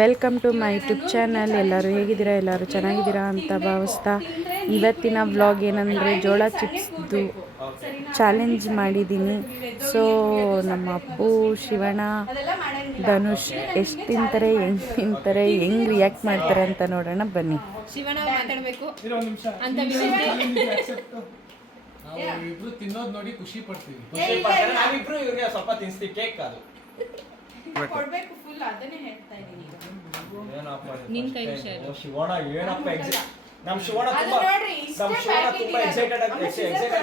Welcome to my YouTube channel. ಎಲ್ಲರೂ ಹೇಗಿದ್ದೀರಾ? ಎಲ್ಲರೂ ಚೆನ್ನಾಗಿದ್ದೀರಾ ಅಂತ ಭಾವಿಸ್ತಾ ಇವತ್ತಿನ ವ್ಲಾಗ್ ಏನಂದರೆ ಜೋಳ ಚಿಪ್ಸ್ದು ಚಾಲೆಂಜ್ ಮಾಡಿದ್ದೀನಿ. ಸೊ ನಮ್ಮ ಅಪ್ಪು, ಶಿವಣ್ಣ, ಧನುಷ್ ಎಷ್ಟು ತಿಂತಾರೆ, ಹೆಂಗೆ ತಿಂತಾರೆ, ಹೆಂಗೆ ರಿಯಾಕ್ಟ್ ಮಾಡ್ತಾರೆ ಅಂತ ನೋಡೋಣ ಬನ್ನಿ. ಶಿವಣ್ಣ ಮಾತಾಡಬೇಕು ಅಂತ ನಾವಿಬ್ರು ತಿನ್ನೋದು ನೋಡಿ ಖುಷಿ ಪಡ್ತೀವಿ. ನಾವಿಬ್ರು ಇವ್ರಿಗೆ ಸ್ವಲ್ಪ ತಿನ್ಸ್ತೀವಿ. ಕೇಕ್ ಅದು ಕೊಡ್ಬೇಕು ಫುಲ್, ಅದನ್ನೇ ಹೇಳ್ತಾ ಇದ್ದೀನಿ. ನಿನ್ ಕೈ ಶಿವಣ್ಣ ಏನಪ್ಪ ನಮ್ ಶಿವಣ್ಣ ತುಂಬಾ ಎಕ್ಸೈಟೆಡ್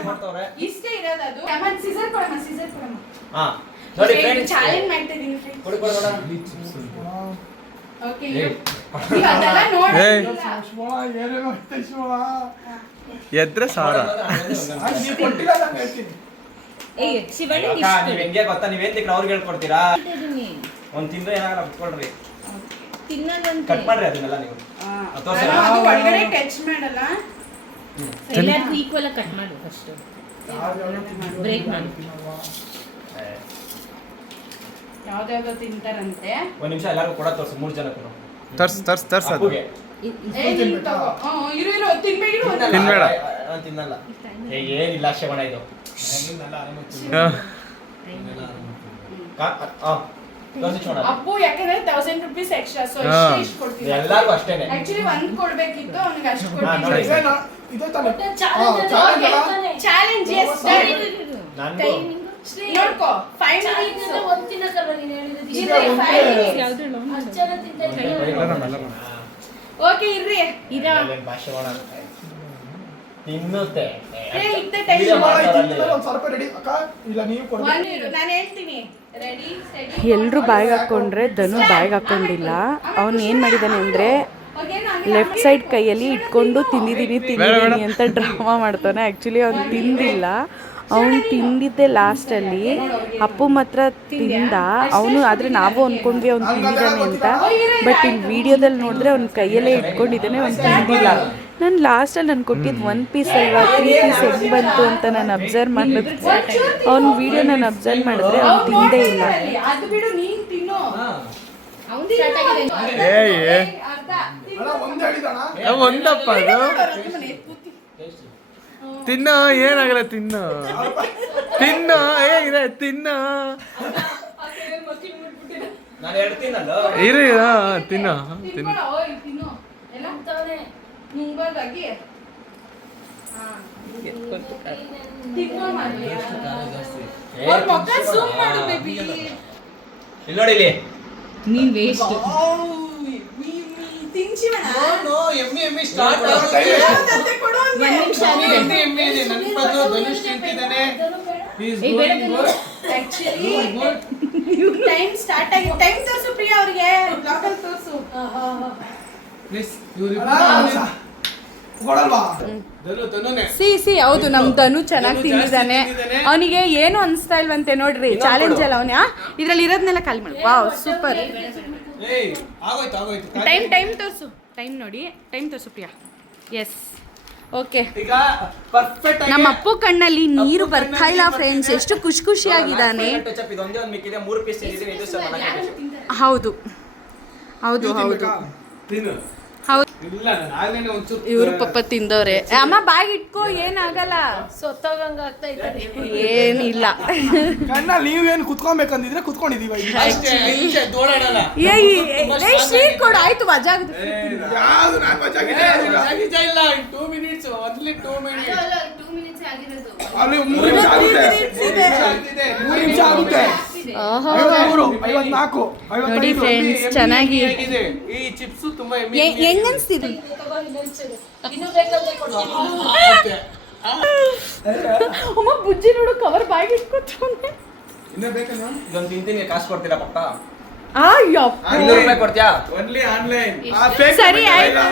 ಮಾಡ್ತವ್ರೆ. ಇಷ್ಟೇ ಇರೋದು ಅದು. ಸಿಸರ್ ಕೊಡಮ್ಮ, ಸಿಸರ್ ಕೊಡಮ್ಮ. ಹಾ ನೋಡಿ ಫ್ರೆಂಡ್ಸ್, ಚಾಲೆಂಜ್ ಮಾಡ್ತಾ ಇದೀನಿ ಫ್ರೆಂಡ್ಸ್. ಕೊಡಿ ಕೊಡಿ ನೋಡ. ಓಕೆ ಅದೆಲ್ಲ ನೋಡಿ ಶಿವಣ್ಣ ಏನೇನೋ ಐತೆ ಶಿವಣ್ಣ. ಎದ್ರೆ ಸಾರ ನೀ ಕೊಟ್ಟಿಲ್ಲ ನಾನು ಹೇಳ್ತೀನಿ. ಏಯ್ ಶಿವಣ್ಣ ಅಕ್ಕ ನೀವ್ ಹೆಂಗೆ ಗೊತ್ತಾ, ನೀವೇನ್ ತಿಂದ್ರೆ ಅವ್ರಿಗೆ ಹೇಳ್ಕೊಡ್ತೀರಾ? ಒಂದ್ ತಿಂದ್ರೆ ಏನಾಗಲ್ಲ, ಕುತ್ಕೊಳ್ರಿ. ತಿನ್ನೋದಂತೆ ಕಟ್ ಮಾಡ್ರಿ ಅದನ್ನೆಲ್ಲ ನೀವು. ಅದು ಒಳಗಡೆ ಟಚ್ ಮಾಡಲ್ಲ. ಎಲ್ಲರಿಗೂ ಈಕ್ವಲ್ ಆಗಿ ಕಟ್ ಮಾಡು ಫಸ್ಟ್. ಬ್ರೇಕ್ ಮಾಡು. ಯಾವ್ದಾವ್ದು ತಿಂತಾರಂತೆ. ಒಂದ್ ನಿಮಿಷ ಎಲ್ಲರಿಗೂ ಕೂಡ ತೋರ್ಸು, 3 ಜನಕ್ಕೂ ತರ್ಸ್ ಅದು ಅಪ್ಪುಗೆ. ಇರು ತಿನ್ಬೇಡಿ. ತಿನ್ಬೇಡ. ನಾನು ತಿನ್ನಲ್ಲ. ಏನಿಲ್ಲ ಶಿವಣ್ಣ ಇದು. ಅಪ್ಪು ಯಾಕಂದ್ರೆ 1000 ರೂಪೀಸ್ ಎಕ್ಸ್ಟ್ರಾ, ಸೊ ಇಷ್ಟು ಕೊಡ್ತೀವಿ. ಎಲ್ಲರಿಗೂ ಅಷ್ಟೇನೆ. ಆಕ್ಚುಲಿ 1 ಕೊಡ್ಬೇಕಿತ್ತು, ಅವನಿಗೆ ಅಷ್ಟು ನೋಡಿ. ಕೊಡ್ತೀವಿ. ಇದೇ ತಾನೆ ಚಾಲೆಂಜ್ ಎಸ್ ನಂದು ನೋಡ್ಕೋ 5 ಮಿನಿಟ್ಸ್ ಓಕೆ ಇರ್ರಿ ಇರಾ ಭಾಷೆವಣ ತಿನ್ನುತ್ತೆ. ಇತ್ತೆ ಟೈಮ್ ಒಂದು ಸ್ವಲ್ಪ ರೆಡಿ ಅಕ್ಕ. ಇಲ್ಲ ನೀವು ಕೊಡ್ಬೇಕು. ನಾನು ಹೇಳ್ತೀನಿ. Ready set. ಎಲ್ಲರೂ ಬಾಯಿಗೆ ಹಾಕ್ಕೊಂಡ್ರೆ ಧನು ಬಾಯಿಗೆ ಹಾಕ್ಕೊಂಡಿಲ್ಲ. ಅವನು ಏನು ಮಾಡಿದ್ದಾನೆ ಅಂದರೆ ಲೆಫ್ಟ್ ಸೈಡ್ ಕೈಯಲ್ಲಿ ಇಟ್ಕೊಂಡು ತಿಂದಿದ್ದೀನಿ ಅಂತ ಡ್ರಾಮಾ ಮಾಡ್ತಾನೆ. ಆ್ಯಕ್ಚುಲಿ ಅವ್ನು ತಿಂದಿಲ್ಲ, ಅವನು ತಿಂದಿದ್ದೆ ಲಾಸ್ಟಲ್ಲಿ. ಅಪ್ಪು ಮಾತ್ರ ತಿಂದ ಅವನು. ಆದರೆ ನಾವು ಅಂದ್ಕೊಂಡ್ವಿ ಅವ್ನು ತಿಂದಿದ್ದಾನೆ ಅಂತ. ಬಟ್ ಇಲ್ಲಿ ವಿಡಿಯೋದಲ್ಲಿ ನೋಡಿದ್ರೆ ಅವ್ನ ಕೈಯಲ್ಲೇ ಇಟ್ಕೊಂಡಿದ್ದಾನೆ, ಅವ್ನು ತಿಂದಿಲ್ಲ. ನಾನು ಲಾಸ್ಟಲ್ಲಿ ನಾನು ಕೊಟ್ಟಿದ್ದು 1 ಪೀಸ್ ಅಲ್ವಾ, 3 ಪೀಸ್ ಹೆಂಗೆ ಬಂತು ಅಂತ ನಾನು ಅಬ್ಸರ್ವ್ ಮಾಡಿದ್ರೆ ಅವ್ನ ವಿಡಿಯೋ ನಾನು ಅಬ್ಸರ್ವ್ ಮಾಡಿದ್ರೆ ಅವ್ನು ತಿಂದೇ ಇಲ್ಲ. ಅದು ಬಿಡು, ನೀನು ತಿನ್ನು. ಒಂದಪ್ಪ ತಿನ್ನ, ಏನಾಗಲ್ಲ, ತಿನ್ನ ಇದೆ ತಿನ್ನ. ನಾನು ಎರಡು ತಿನ್ನಲ್ಲ. ಇರಿ ತಿನ್ನ ತಿನ್ನ. ಇಲ್ಲಿ ನೋಡಿ, ಇಲ್ಲಿ ನೀನ್ ವೇಸ್ಟ್. ಟೈಮ್ ಸ್ಟಾರ್ಟ್ ಆಗಿದೆ. ಟೈಮ್ ತೋರಿಸು ಪ್ರಿಯಾ ಅವರಿಗೆ, ಬ್ಲಾಗಲ್ಲಿ ತೋರಿಸು. ಸಿ ಹೌದು, ನಮ್ ಧನು ಚೆನ್ನಾಗಿ ತಿಂದಿದ್ದಾನೆ. ಅವನಿಗೆ ಏನು ಅನಿಸ್ತಾ ಇಲ್ವಂತೆ ನೋಡ್ರಿ. ಚಾಲೆಂಜ್ ಅಲ್ಲ ಅವನ, ಇದ್ರಲ್ಲಿ ಇರೋದನ್ನೆಲ್ಲ ಖಾಲಿ ಮಾಡಿ. Wow super. ಟೈಮ್ ತೋರಿಸು, ಟೈಮ್ ನೋಡಿ, ಟೈಮ್ ತೋರಿಸು ಪ್ರಿಯಾ. Yes okay. ನಮ್ಮ ಅಪ್ಪು ಕಣ್ಣಲ್ಲಿ ನೀರು ಬರ್ತಾ ಇಲ್ಲ ಫ್ರೆಂಡ್ಸ್, ಎಷ್ಟು ಖುಷಿಯಾಗಿದ್ದಾನೆ. ಹೌದು ಹೌದು ಹೌದು ಹೌದು. ಇವ್ರು ಪಾಪ ತಿಂದವ್ರೆ. ಅಮ್ಮ ಬ್ಯಾಗ್ ಇಟ್ಕೋ, ಏನಾಗಲ್ಲ. ಸೊತ್ತೋಗಂಗ ಆಗ್ತಾ ಇದ್ದಾರೆ. ಏನಿಲ್ಲ. ನೀವೇನು ಕುತ್ಕೊಬೇಕಂದಿದ್ರೆ ಕುತ್ಕೊಂಡಿದೀವಿ. ಸ್ವೀಟ್ ಕೊಡು, ಆಯ್ತು ಮಜಾ ಆಗುತ್ತೆ. ನೋಡಿ ಫ್ರೆಂಡ್ಸ್, ಚೆನ್ನಾಗಿ ಹೆಂಗ್ ಅನ್ಸ್ತಿದೆ? ಅಮ್ಮ ಬುಜ್ಜಿ ನೋಡು, ಕವರ್ ಬಾಯಿಗೆ ಇಟ್ಕೊತಾನೆ. ಇದೊಂದು ತಿಂತೀನಿ, ಕಾಸು ಕೊಡ್ತೀರಾ ಪಪ್ಪ? 500 ರೂಪಾಯಿ ಕೊಡ್ತೀಯಾ? ಸರಿ ಆಯ್ತು.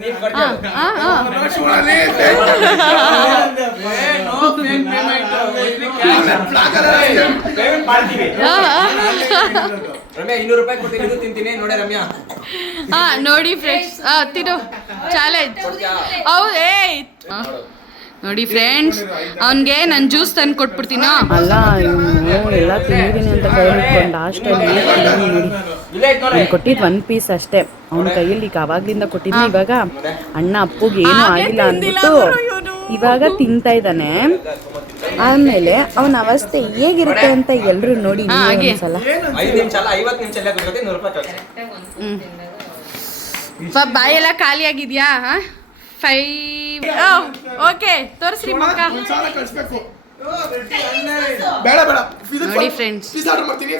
ನೀನ್ ಕೊಡ್ತೀಯ? ಪೇಮೆಂಟ್ ಮಾಡ್ತೀವಿ. ರಮ್ಯಾ 200 ರೂಪಾಯಿ ಕೊಡ್ತೀನಿ, ಇದು ತಿಂತೀನಿ ನೋಡಿ ರಮ್ಯಾ. ನೋಡಿ ಫ್ರೆಂಡ್ಸ್, ತಿನ್ನು ಚಾಲೆಂಜ್. ಹೌದು. ನೋಡಿ ಫ್ರೆಂಡ್ಸ್, ಅವನಿಗೆ ನಾನು ಜ್ಯೂಸ್ ತಂದು ಕೊಟ್ಬಿಡ್ತೀನೋ. ಅಲ್ಲ ಎಲ್ಲ ತಿಂದಿದ್ದೀನಿ ಅಂತ ಕೈ ಹಿಡ್ಕೊಂಡು ಲಾಸ್ಟಲ್ಲಿ ಇಲ್ಲೇ ಐತ್ ನೋಡ್ರಿ. ಅವ್ನು ಕೊಟ್ಟಿದ್ದು 1 ಪೀಸ್ ಅಷ್ಟೇ. ಅವನ ಕೈಯಲ್ಲಿ ಈಗ ಅವಾಗ್ಲಿಂದ ಕೊಟ್ಟಿದ್ದೆ. ಇವಾಗ ಅಣ್ಣ ಅಪ್ಪುಗೆ ಏನೂ ಆಗಿಲ್ಲ ಅಂದ್ಬಿಟ್ಟು ಇವಾಗ ತಿಂತಾ ಇದ್ದಾನೆ. ಆಮೇಲೆ ಅವನ ಅವಸ್ಥೆ ಹೇಗಿರುತ್ತೆ ಅಂತ ಎಲ್ರು ನೋಡಿ ನೀವೇ ಒಂದ್ಸಲ. 5 ನಿಮಿಷ ಅಲ್ಲ 50 ನಿಮಿಷ ಎಲ್ಲ ಕುತ್ಕೊತೀನಿ 100 ರೂಪಾಯಿ ಬಾಯೆಲ್ಲ ಖಾಲಿ ಆಗಿದ್ಯಾ? 5 ಓಕೆ ತೋರಿಸ್ರಿ ಮಕ್ಕ. ಸಾಲ ಕಳಿಸ್ಬೇಕು. ಬೇಡ ಬೇಡ ನೋಡಿ ಫ್ರೆಂಡ್ಸ್, ಪೀಸ್ ಆರ್ಡರ್ ಮಾಡ್ತೀನಿ.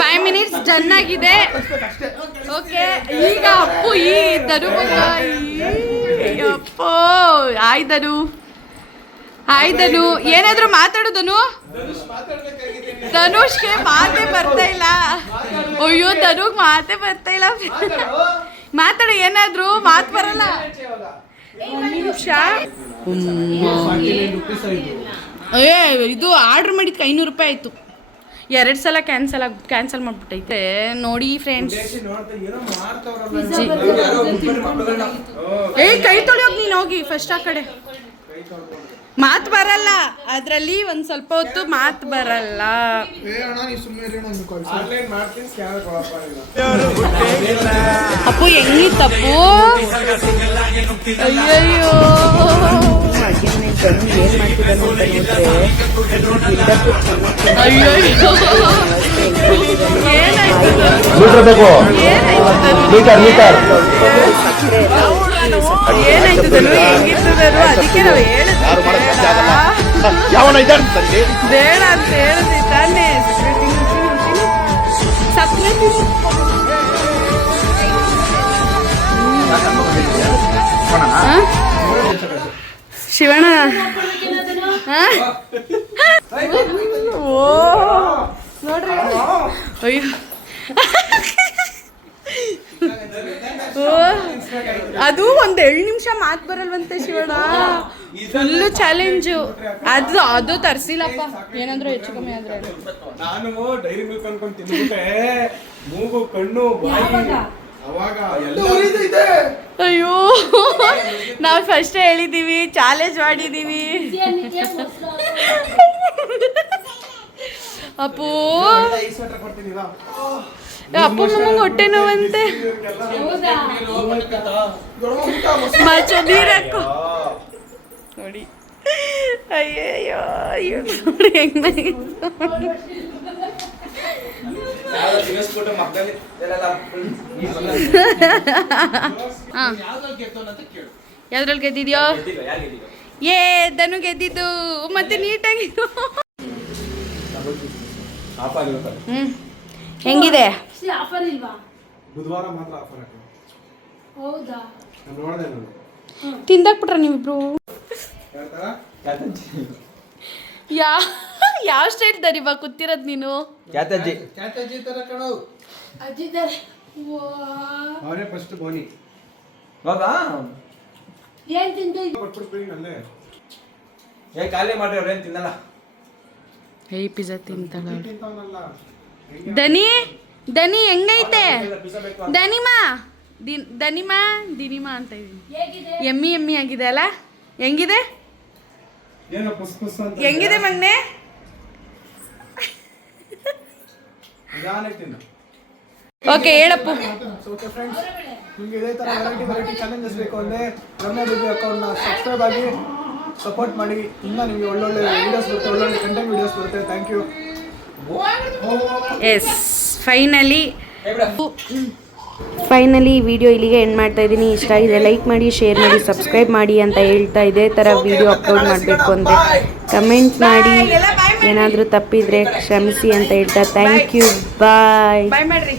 5 ಮಿನಿಟ್ಸ್ ಡನ್ ಆಗಿದೆ. ಅಷ್ಟೇ. ಓಕೆ ಈಗ ಅಪ್ಪು ಈ ಧನು ಅಪ್ಪೋ ಆಯ್ದನು ಏನಾದ್ರು ಮಾತಾಡೋದನು. ಧನುಷ್ಗೆ ಮಾತೇ ಬರ್ತಾ ಇಲ್ಲ. ಅಯ್ಯೋ ಧನುಗ್ ಮಾತೇ ಬರ್ತಾ ಇಲ್ಲ. ಮಾತಾಡು, ಏನಾದ್ರು ಮಾತು ಬರಲ್ಲ. ನಿಮಿಷ ಇದು ಆರ್ಡರ್ ಮಾಡಿದ್ಕೆ 500 ರೂಪಾಯಿ ಆಯ್ತು. 2 ಸಲ ಕ್ಯಾನ್ಸಲ್ ಮಾಡ್ಬಿಟ್ಟೈತೆ ನೋಡಿ ಫ್ರೆಂಡ್ಸ್. ಕೈ ತೊಳೆಯೋಗಿ ನೀನು ಹೋಗಿ ಫಸ್ಟ್ ಆ ಕಡೆ. ಮಾತು ಬರಲ್ಲ ಅದರಲ್ಲಿ, ಒಂದು ಸ್ವಲ್ಪ ಹೊತ್ತು ಮಾತು ಬರಲ್ಲ. ಅಪ್ಪು ಹೆಂಗಿತ್ತಪ್ಪು? ಅಯ್ಯಯ್ಯೋ ಅಯ್ಯಯ್ಯೋ ಏನಾಯ್ತು ಧನು? ಹೆಂಗಿತ್ತು ಧನು? ಅದಕ್ಕೆ ನಾವು ಬೇಡ ಅಂತ ಹೇಳಿದ್ವಿ ತಾನೇ. ಸಕ್ಕರೆ ಶಿವಣ್ಣ ಓ ನೋಡ್ರಿ. ಅಯ್ಯೋ ಅದು ಒಂದು 2 ನಿಮಿಷ ಮಾತು ಬರಲ್ವಂತೆ ಶಿವಣ್ಣ. Full challenge. ಅದು ತರ್ಸಿಲ್ಲಪ್ಪ, ಏನಾದ್ರು ಹೆಚ್ಚು ಕಮ್ಮಿ ಆದ್ರೆ. ನಾನು ಡೈರಿ ಮಿಲ್ಕ್ ಅನ್ಕೊಂಡು ತಿಂದ್ಬಿಟ್ಟೆ. ಮೂಗು ಕಣ್ಣು ಅವಾಗ ಅಯ್ಯೋ ನಾವು ಫಸ್ಟ್ ಹೇಳಿದೀವಿ, ಚಾಲೆಂಜ್ ಮಾಡಿದೀವಿ. ಅಪ್ಪು ಅಪ್ಪು ಮಮ್ಮಂಗೆ ಹೊಟ್ಟೆ ನೋವಂತೆ. ಮಚ್ಚ ನೀರಕ್ಕು ನೋಡಿ. ಅಯ್ಯಯ್ಯೋ ಅಯ್ಯೋ ನೋಡಿ ಹೆಂಗೆ ಯಾವ್ದ್ರಲ್ಲಿ ಗೆದ್ದಿದ್ಯೋ? ಧನು ಗೆದ್ದಿದ್ದು. ಮತ್ತೆ ನೀಟಾಗಿ ಹೆಂಗಿದೆ? ಬುಧವಾರ ಮಾತ್ರ ಆಫರ್ ಹಾಕಿ. ಹೌದಾ? ನೋಡಿದೆ ನಾನು. ತಿಂದಾಕ್ಬಿಟ್ರ ನೀವಿಬ್ರು? ಯಾವ ಸ್ಟೈಲ್ ದರಿ ಬಾ ಕೂತಿರೋದು ನೀನು? ಕ್ಯಾತಜ್ಜಿ ತರ ಕಣೋ. ಅಜ್ಜಿ ತರ. ಅವರೇ ಫಸ್ಟ್ ಬೋನಿ. ಹೌದಾ? ಏನ್ ತಿಂದೆ? ಕೊಟ್ಬಿಡ್ತೀನಿ ನನ್ನೇ. ಖಾಲಿ ಮಾಡ್ರಿ, ಅವ್ರೇನು ತಿನ್ನಲ್ಲ. ಪಿಜ್ಜಾ ತಿಂತಾಳ. ದನಿ ಹೆಂಗೈತೆ? ದಿನಿಮಾ ಅಂತ ಇದೀನಿ. ಎಮ್ಮಿ ಆಗಿದೆ ಅಲ್ಲ? ಹೆಂಗಿದೆ? ಹೆಂಗಿದೆ ಮಗ್ನೆ? ಓಕೆ ಹೇಳಪ್ಪು. ಓಕೆ ಫ್ರೆಂಡ್ಸ್, ನಿಮಗೆ ಇದೇ ಥರ ವೆರೈಟಿ ಚಾಲೆಂಜಸ್ ಬೇಕು ಅಂದರೆ ರಮ್ಯಾ ಬೇಬಿ ಅಕೌಂಟ್ನ ಸಬ್ಸ್ಕ್ರೈಬ್ ಆಗಿ ಸಪೋರ್ಟ್ ಮಾಡಿ. ಇನ್ನೂ ನಿಮಗೆ ಒಳ್ಳೊಳ್ಳೆ ವೀಡಿಯೋಸ್ ಬರುತ್ತೆ, ಒಳ್ಳೊಳ್ಳೆ ಕಂಟೆಂಟ್ ವೀಡಿಯೋಸ್ ಬರುತ್ತೆ. Thank you. Yes finally video ಇಲ್ಲಿಗೆ ಎಂಡ್ ಮಾಡ್ತಾ ಇದ್ದೀನಿ. ಇಷ್ಟ ಇದೆ ಲೈಕ್ ಮಾಡಿ, ಶೇರ್ ಮಾಡಿ, ಸಬ್ಸ್ಕ್ರೈಬ್ ಮಾಡಿ ಅಂತ ಹೇಳ್ತಾ ಇದೇ ಥರ ವಿಡಿಯೋ ಅಪ್ಲೋಡ್ ಮಾಡಬೇಕು ಅಂದರೆ ಕಮೆಂಟ್ ಮಾಡಿ. ಏನಾದರೂ ತಪ್ಪಿದರೆ ಕ್ಷಮಿಸಿ ಅಂತ ಹೇಳ್ತಾ ಥ್ಯಾಂಕ್ ಯು. ಬಾಯ್ ಮಾಡ್ರಿ.